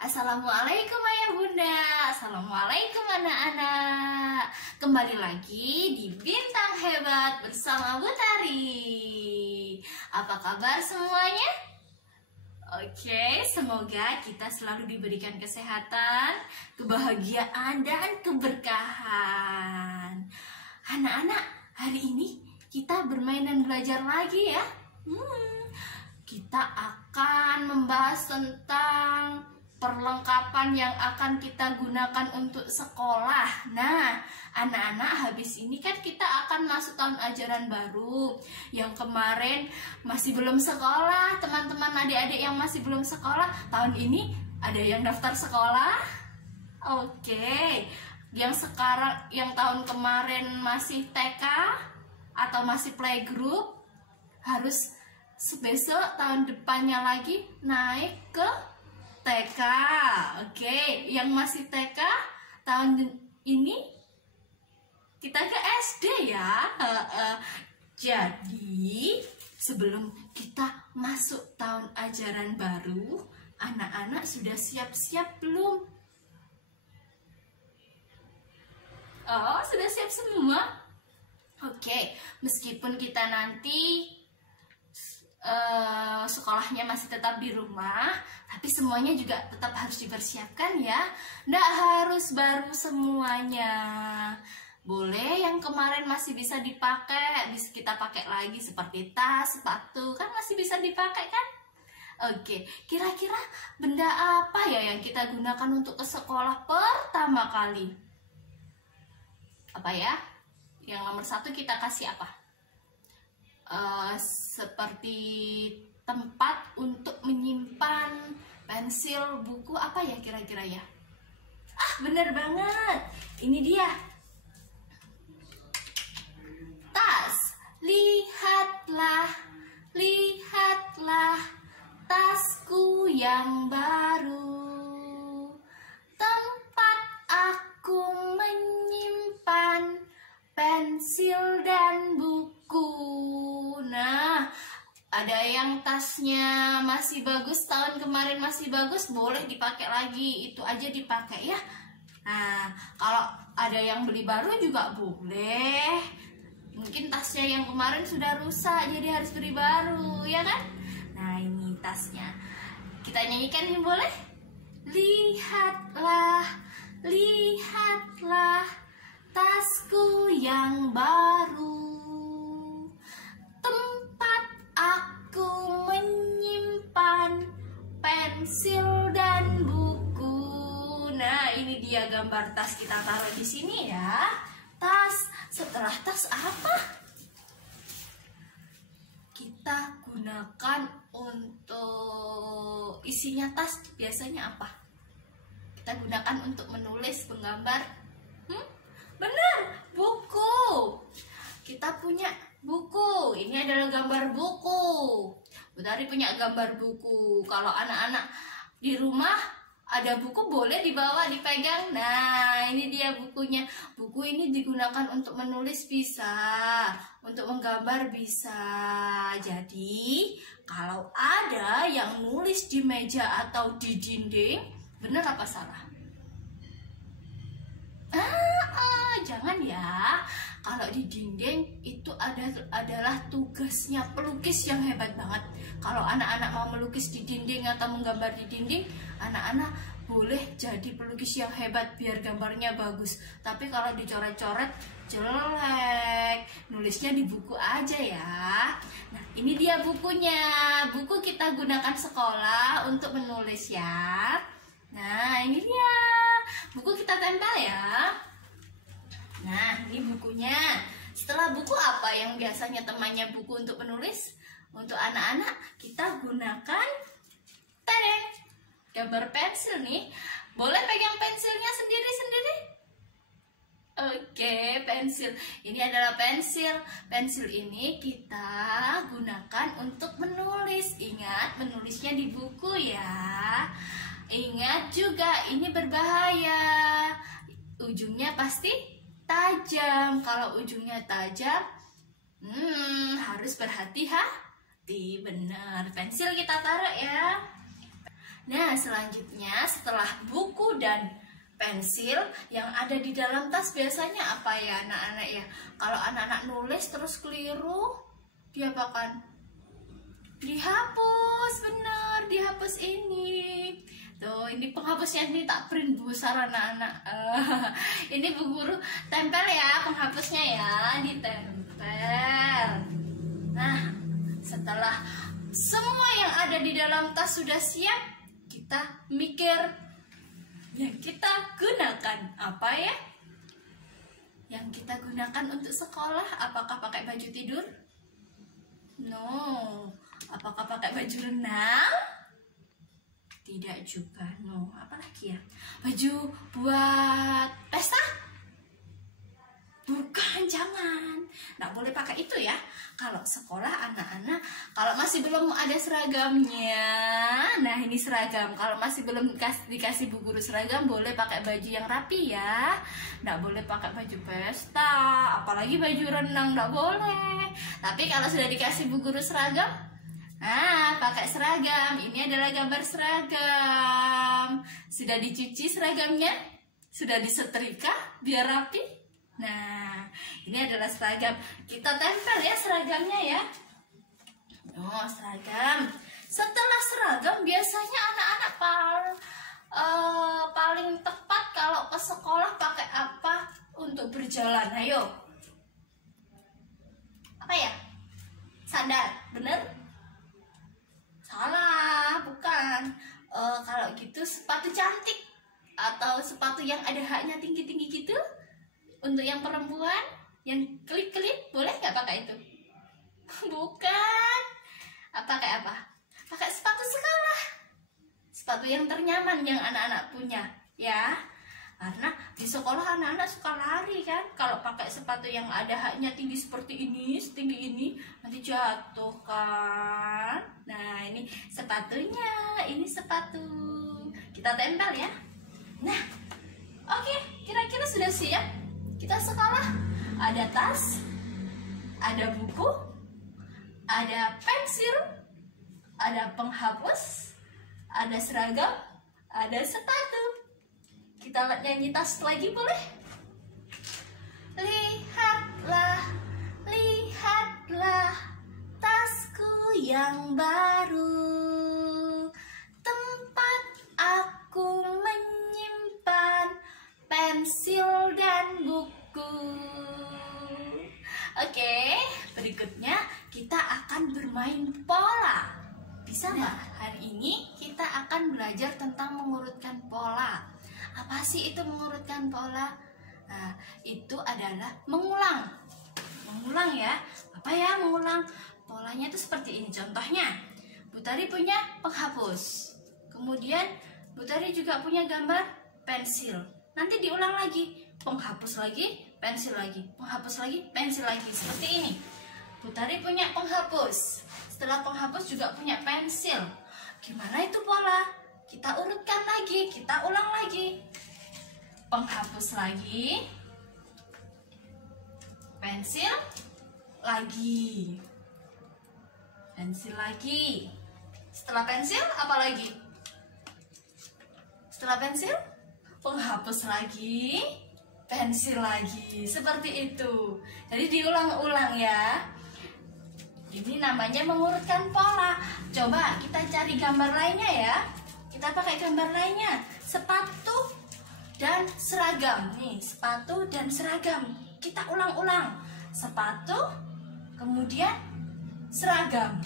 Assalamualaikum ayah bunda. Assalamualaikum anak-anak. Kembali lagi di Bintang Hebat bersama Butari. Apa kabar semuanya? Oke, semoga kita selalu diberikan kesehatan, kebahagiaan, dan keberkahan. Anak-anak, hari ini kita bermain dan belajar lagi ya. Kita akan membahas tentang perlengkapan yang akan kita gunakan untuk sekolah. Nah, anak-anak, habis ini kan kita akan masuk tahun ajaran baru. Yang kemarin masih belum sekolah, teman-teman adik-adik yang masih belum sekolah, tahun ini ada yang daftar sekolah? Oke. Yang sekarang, yang tahun kemarin masih TK atau masih playgroup, harus besok tahun depannya lagi naik ke TK. Oke, yang masih TK tahun ini kita ke SD ya. Jadi sebelum kita masuk tahun ajaran baru, anak-anak sudah siap-siap belum? Oh, sudah siap semua? Oke, meskipun kita nanti sekolahnya masih tetap di rumah, tapi semuanya juga tetap harus dipersiapkan ya. Nggak harus baru semuanya. Boleh yang kemarin masih bisa dipakai, bisa kita pakai lagi seperti tas, sepatu, kan masih bisa dipakai kan? Oke, kira-kira benda apa ya yang kita gunakan untuk ke sekolah pertama kali? Apa ya? Yang nomor 1 kita kasih apa? Seperti tempat untuk menyimpan pensil, buku, apa ya kira-kira ya? Bener banget, ini dia tas. Lihatlah, lihatlah tasku yang baru, tempat aku menyimpan pensil dan buku. Nah, ada yang tasnya masih bagus, tahun kemarin masih bagus, boleh dipakai lagi, itu aja dipakai ya. Nah, kalau ada yang beli baru juga boleh. Mungkin tasnya yang kemarin sudah rusak, jadi harus beli baru, ya kan? Nah, ini tasnya. Kita nyanyikan ini boleh? Lihatlah, lihatlah tasku yang baru, tempat aku menyimpan pensil dan buku. Nah, ini dia gambar tas, kita taruh di sini ya. Tas. Setelah tas apa? Kita gunakan untuk isinya tas biasanya apa? Kita gunakan untuk menulis, menggambar. Benar, buku. Kita punya buku. Ini adalah gambar buku. Butari punya gambar buku. Kalau anak-anak di rumah ada buku, boleh dibawa, dipegang. Nah, ini dia bukunya. Buku ini digunakan untuk menulis bisa, untuk menggambar bisa. Jadi, kalau ada yang nulis di meja atau di dinding, benar apa salah? Jangan ya. Kalau di dinding itu adalah tugasnya pelukis yang hebat banget. Kalau anak-anak mau melukis di dinding atau menggambar di dinding, anak-anak boleh jadi pelukis yang hebat biar gambarnya bagus. Tapi kalau dicoret-coret jelek, nulisnya di buku aja ya. Nah, ini dia bukunya. Buku kita gunakan sekolah untuk menulis ya. Nah, ini dia. Buku kita tempel ya. Nah, ini bukunya. Setelah buku, apa yang biasanya temannya buku untuk menulis? Untuk anak-anak kita gunakan gambar pensil nih. Boleh pegang pensilnya sendiri-sendiri? Oke, pensil. Ini adalah pensil. Pensil ini kita gunakan untuk menulis. Ingat, menulisnya di buku ya. Ingat juga, ini berbahaya. Ujungnya pasti tajam. Kalau ujungnya tajam, harus berhati-hati. Benar. Pensil kita taruh ya. Nah, selanjutnya setelah buku dan pensil yang ada di dalam tas biasanya apa ya anak-anak ya? Kalau anak-anak nulis terus keliru, diapakan? Dihapus, bener, dihapus ini. Tuh, ini penghapusnya ini tak print besar anak-anak. Ini Bu Guru tempel ya penghapusnya ya, ditempel. Nah, setelah semua yang ada di dalam tas sudah siap, kita mikir yang kita gunakan apa ya? Yang kita gunakan untuk sekolah, apakah pakai baju tidur? No. Apakah pakai baju renang? Tidak juga. No. Apalagi ya? Baju buat pesta? Bukan, jangan. Nggak boleh pakai itu ya. Kalau sekolah anak-anak, kalau masih belum ada seragamnya, nah ini seragam. Kalau masih belum dikasih Bu Guru seragam, boleh pakai baju yang rapi ya. Nggak boleh pakai baju pesta, apalagi baju renang, nggak boleh. Tapi kalau sudah dikasih Bu Guru seragam, nah pakai seragam. Ini adalah gambar seragam. Sudah dicuci seragamnya? Sudah disetrika biar rapi? Nah, ini adalah seragam. Kita tempel ya seragamnya ya. Oh, seragam. Setelah seragam, biasanya anak-anak paling tepat kalau ke sekolah pakai apa untuk berjalan? Ayo. Apa ya? Sandal, bener? Salah, bukan. Kalau gitu sepatu cantik atau sepatu yang ada haknya tinggi-tinggi gitu. Untuk yang perempuan, yang kelip-kelip, boleh nggak pakai itu? Bukan. Pakai apa? Pakai sepatu sekolah. Sepatu yang ternyaman yang anak-anak punya, ya. Karena di sekolah anak-anak suka lari kan. Kalau pakai sepatu yang ada haknya tinggi seperti ini, setinggi ini, nanti jatuh kan. Nah, ini sepatunya, ini sepatu. Kita tempel ya. Nah, oke, kira-kira sudah siap? Kita sekolah, ada tas, ada buku, ada pensil, ada penghapus, ada seragam, ada sepatu. Kita nyanyi tas lagi boleh? Lihatlah, lihatlah tasku yang baru, tempat aku menyimpan pensil dan buku. Oke, berikutnya kita akan bermain pola. Bisa nggak? Hari ini kita akan belajar tentang mengurutkan pola. Apa sih itu mengurutkan pola? Nah, itu adalah mengulang. Mengulang ya. Apa ya mengulang? Polanya itu seperti ini. Contohnya, Bu Tari punya penghapus. Kemudian Bu Tari juga punya gambar pensil. Nanti diulang lagi, penghapus lagi, pensil lagi, penghapus lagi, pensil lagi, seperti ini. Bu Tari punya penghapus, setelah penghapus juga punya pensil. Gimana itu pola? Kita urutkan lagi, kita ulang lagi. Penghapus lagi, pensil lagi, pensil lagi. Setelah pensil apa lagi? Setelah pensil, penghapus lagi, pensil lagi, seperti itu. Jadi diulang-ulang ya. Ini namanya mengurutkan pola. Coba kita cari gambar lainnya ya. Kita pakai gambar lainnya. Sepatu dan seragam. Nih, sepatu dan seragam. Kita ulang-ulang. Sepatu, kemudian seragam.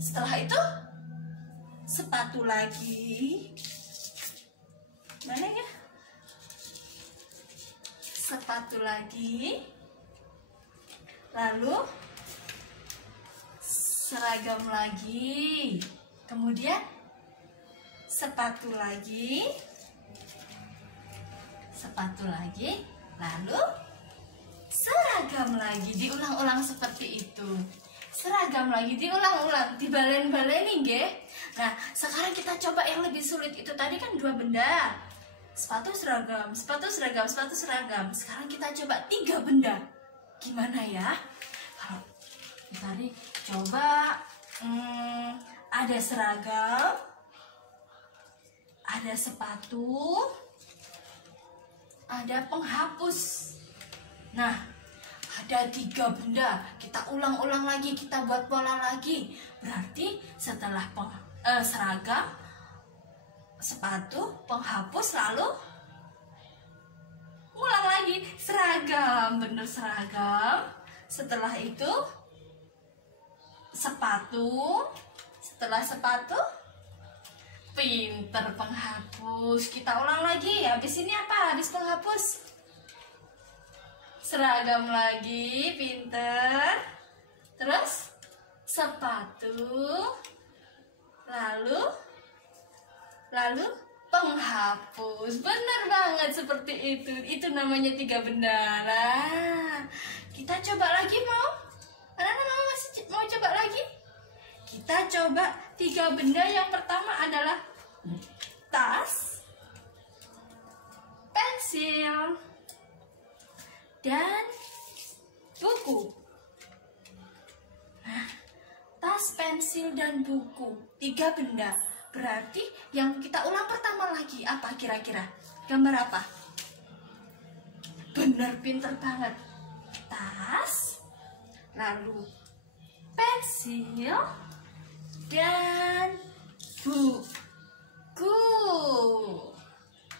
Setelah itu sepatu lagi. Mana ya? Sepatu lagi, lalu seragam lagi, kemudian sepatu lagi, lalu seragam lagi. Diulang-ulang seperti itu. Seragam lagi, diulang-ulang, dibalen-baleni nggih. Nah, sekarang kita coba yang lebih sulit. Itu tadi kan 2 benda. Sepatu seragam, sepatu seragam, sepatu seragam. Sekarang kita coba 3 benda. Gimana ya? Kalau tadi coba ada seragam, ada sepatu, ada penghapus. Nah, ada 3 benda. Kita ulang-ulang lagi, kita buat pola lagi. Berarti setelah seragam, sepatu, penghapus, lalu ulang lagi seragam. Bener, seragam. Setelah itu sepatu. Setelah sepatu, pinter, penghapus. Kita ulang lagi. Habis ini apa? Habis penghapus, seragam lagi, pinter. Terus sepatu, lalu penghapus. Bener banget, seperti itu. Itu namanya 3 benda. Lah, kita coba lagi, mau? Anak-anak mau coba lagi? Kita coba 3 benda. Yang pertama adalah tas, pensil, dan buku. Nah, tas, pensil, dan buku, 3 benda. Berarti yang kita ulang pertama lagi apa kira-kira? Gambar apa? Bener, pinter banget. Tas, lalu pensil, dan buku.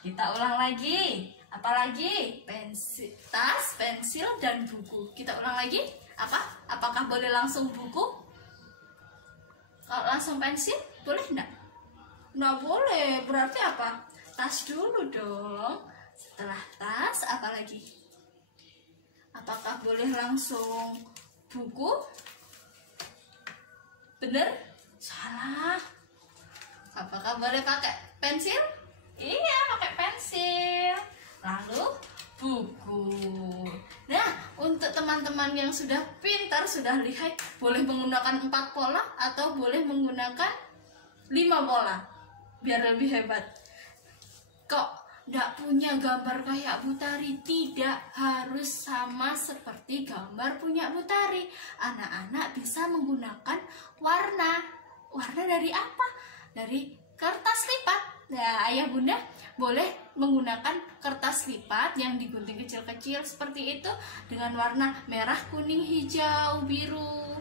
Kita ulang lagi. Apalagi? Pensil, tas, pensil, dan buku. Kita ulang lagi. Apa? Apakah boleh langsung buku? Kalau langsung pensil, boleh enggak? Nggak boleh. Berarti apa? Tas dulu dong. Setelah tas, apa lagi? Apakah boleh langsung buku? Bener? Salah. Apakah boleh pakai pensil? Iya, pakai pensil. Lalu buku. Nah, untuk teman-teman yang sudah pintar, sudah lihai, boleh menggunakan 4 pola atau boleh menggunakan 5 pola biar lebih hebat. Kok nggak punya gambar kayak Butari? Tidak harus sama seperti gambar punya Butari. Anak-anak bisa menggunakan warna. Warna dari apa? Dari kertas lipat. Nah, ayah bunda boleh menggunakan kertas lipat yang digunting kecil-kecil seperti itu dengan warna merah, kuning, hijau, biru.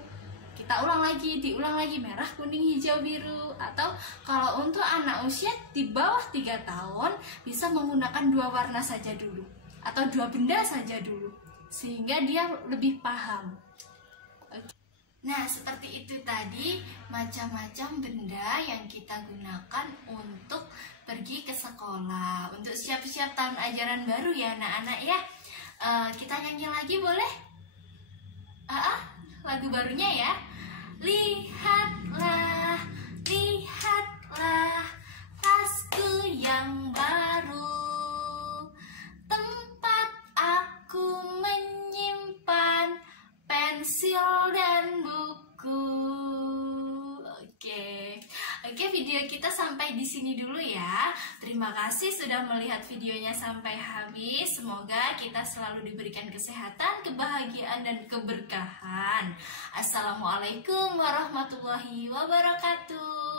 Kita ulang lagi, diulang lagi, merah, kuning, hijau, biru. Atau kalau untuk anak usia di bawah 3 tahun bisa menggunakan 2 warna saja dulu atau 2 benda saja dulu sehingga dia lebih paham. Nah, seperti itu tadi macam-macam benda yang kita gunakan untuk pergi ke sekolah, untuk siap-siap tahun ajaran baru ya anak-anak ya. Kita nyanyi lagi boleh? Lagu barunya ya. Lihatlah, lihatlah tasku yang baru, tempat aku menyimpan pensil dan buku. Oke, video kita sampai di sini dulu ya. Terima kasih sudah melihat videonya sampai habis. Semoga kita selalu diberikan kesehatan, kebahagiaan, dan keberkahan. Assalamualaikum warahmatullahi wabarakatuh.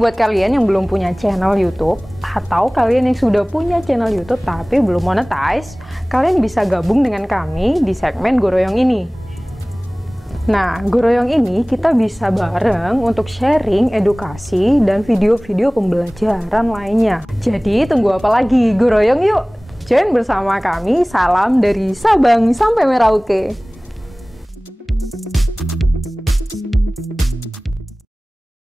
Buat kalian yang belum punya channel YouTube atau kalian yang sudah punya channel YouTube tapi belum monetize, kalian bisa gabung dengan kami di segmen Goroyong ini. Nah, Goroyong ini kita bisa bareng untuk sharing edukasi dan video-video pembelajaran lainnya. Jadi tunggu apa lagi? Goroyong yuk! Join bersama kami. Salam dari Sabang sampai Merauke.